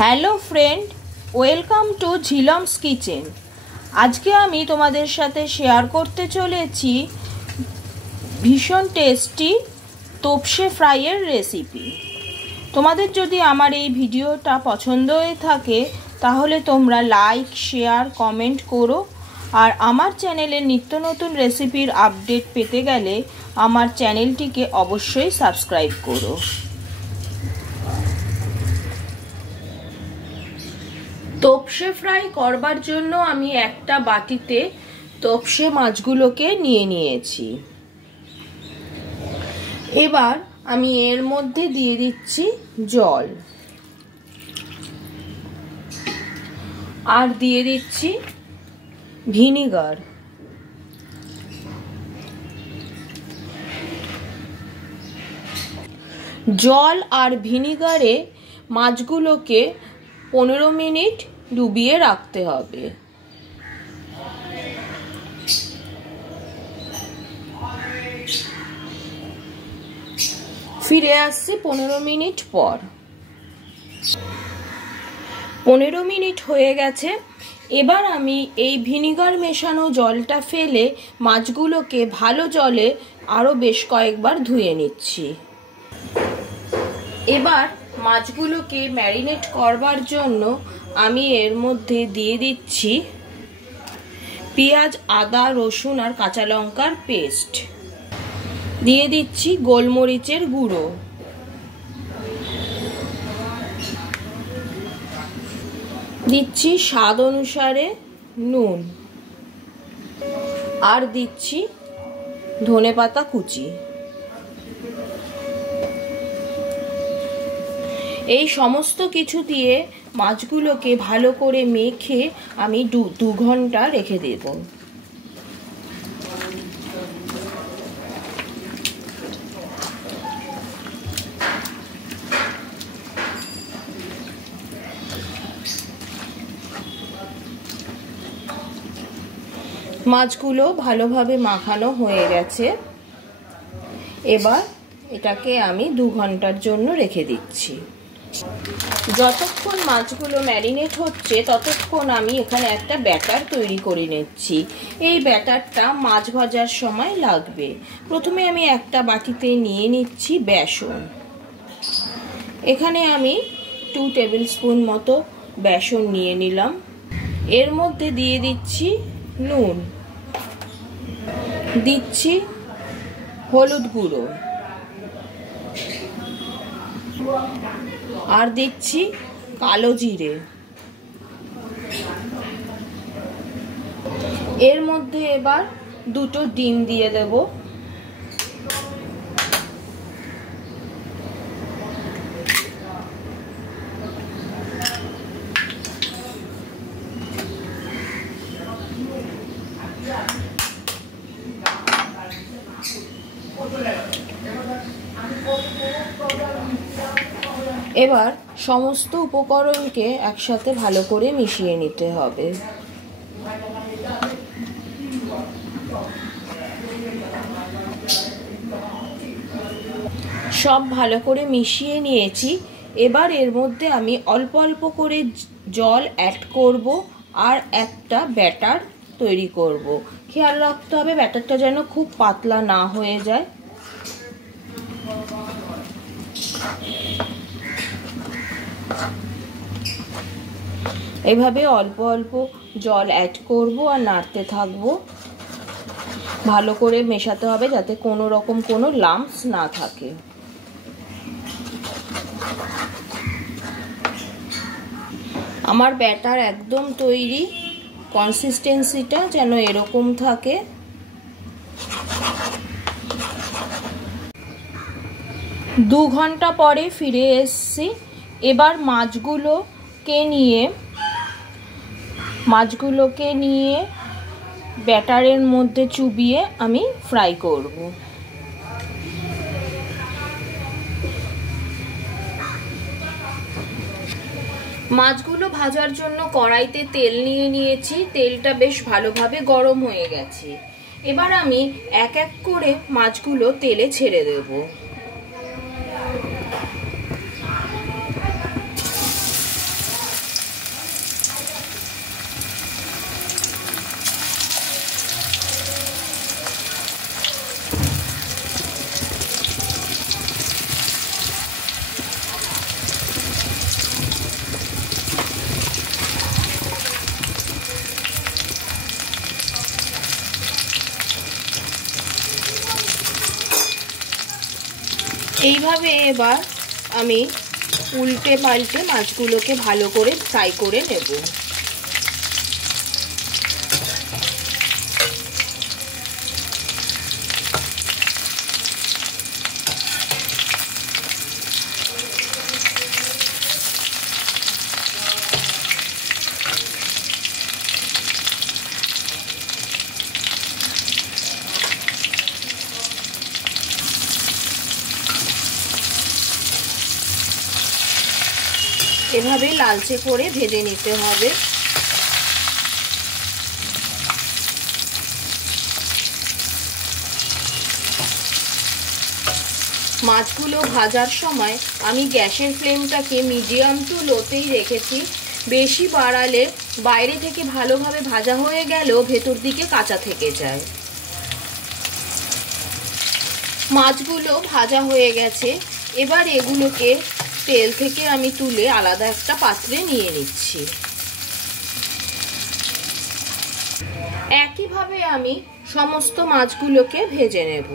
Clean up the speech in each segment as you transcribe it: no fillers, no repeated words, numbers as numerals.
Hello friend, welcome to Jhilam's kitchen. আজকে আমি তোমাদের সাথে শেয়ার করতে চলেছি ভীষণ টেস্টি তোপসে ফ্রাইয়ের রেসিপি। তোমাদের যদি আমার এই ভিডিওটা পছন্দ হয়ে থাকে তাহলে তোমরা লাইক, শেয়ার, কমেন্ট করো। আর আমার চ্যানেলের নিত্য নতুন রেসিপির আপডেট পেতে গেলে আমার চ্যানেলটিকে অবশ্যই সাবস্ক্রাইব করো। তোপসে ফ্রাই করবার জন্য আমি একটা বাটিতে তোপসে মাছগুলোকে নিয়ে নিয়েছি। এবার আমি এর মধ্যে দিয়ে দিচ্ছি জল আর দিয়ে দিচ্ছি ভিনিগার। জল আর ভিনিগারে মাছগুলোকে 15 মিনিট ডুবিয়ে রাখতে হবে। ফিরে আসছি 15 মিনিট পর। 15 মিনিট হয়ে গেছে। এবার আমি এই ভিনিগার মেশানো জলটা ফেলে মাছগুলোকে ভালো জলে আরও বেশ কয়েকবার ধুয়ে নিচ্ছি। এবার মাছগুলোকে ম্যারিনেট করবার জন্য আমি এর মধ্যে দিয়ে দিচ্ছি পেঁয়াজ, আদা, রসুন আর কাঁচা লঙ্কার পেস্ট, দিয়ে দিচ্ছি গোলমরিচের গুঁড়ো, দিচ্ছি স্বাদ অনুসারে নুন আর দিচ্ছি ধনেপাতা কুচি। এই সমস্ত কিছু দিয়ে মাছগুলোকে ভালো করে মেখে আমি 2 ঘন্টা রেখে দেব। মাছগুলো ভালোভাবে মাখানো হয়ে গেছে। এবার এটাকে আমি 2 ঘন্টার জন্য রেখে দিচ্ছি। যতক্ষণ মাছগুলো ম্যারিনেট হচ্ছে ততক্ষণ আমি এখানে একটা ব্যাটার তৈরি করে নিচ্ছি। এই ব্যাটারটা মাছ ভাজার সময় লাগবে। প্রথমে আমি একটা বাটিতে নিয়ে নিচ্ছি বেসন। এখানে আমি 2 টেবিল স্পুন মতো বেসন নিয়ে নিলাম। এর মধ্যে দিয়ে দিচ্ছি নুন, দিচ্ছি হলুদ গুঁড়ো আর দিচ্ছি কালো জিরে। এর মধ্যে এবার 2টো ডিম দিয়ে দেব। এবার সমস্ত উপকরণকে একসাথে ভালো করে মিশিয়ে নিতে হবে। সব ভালো করে মিশিয়ে নিয়েছি। এবার এর মধ্যে আমি অল্প অল্প করে জল অ্যাড করব আর একটা ব্যাটার তৈরি করব। খেয়াল রাখতে হবে ব্যাটারটা যেন খুব পাতলা না হয়ে যায়। এভাবে অল্প অল্প জল অ্যাড করব আর নাড়তে থাকবো। ভালো করে মেশাতে হবে যাতে কোনো রকম কোনো লাম্পস না থাকে। আমার ব্যাটার একদম তৈরি। কনসিস্টেন্সিটা যেন এরকম থাকে। দু ঘন্টা পরে ফিরে এসেছি। এবার মাছগুলোকে নিয়ে ব্যাটারের মধ্যে চুবিয়ে আমি ফ্রাই করব। মাছগুলো ভাজার জন্য কড়াইতে তেল নিয়ে নিয়েছি। তেলটা বেশ ভালোভাবে গরম হয়ে গেছে। এবার আমি এক এক করে মাছগুলো তেলে ছেড়ে দেব। এইভাবে এবার আমি উল্টে পাল্টে মাছগুলোকে ভালো করে ফ্রাই করে নেব। এভাবে লালচে করে ভেজে নিতে হবে। মাছগুলো ভাজার সময় আমি গ্যাসের ফ্লেমটাকে মিডিয়াম টু লোতেই রেখেছি। বেশি বাড়ালে বাইরে থেকে ভালোভাবে ভাজা হয়ে গেলেও ভেতর দিকে কাঁচা থেকে যায়। মাছগুলো ভাজা হয়ে গেছে, এবার এগুলোকে তেল থেকে আমি তুলে আলাদা একটা পাত্রে নিয়ে নিচ্ছি। একইভাবে আমি সমস্ত মাছগুলোকে ভেজে নেব।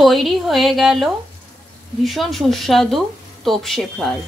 তৈরি হয়ে গেল ভীষণ সুস্বাদু তোপসে ফ্রাই।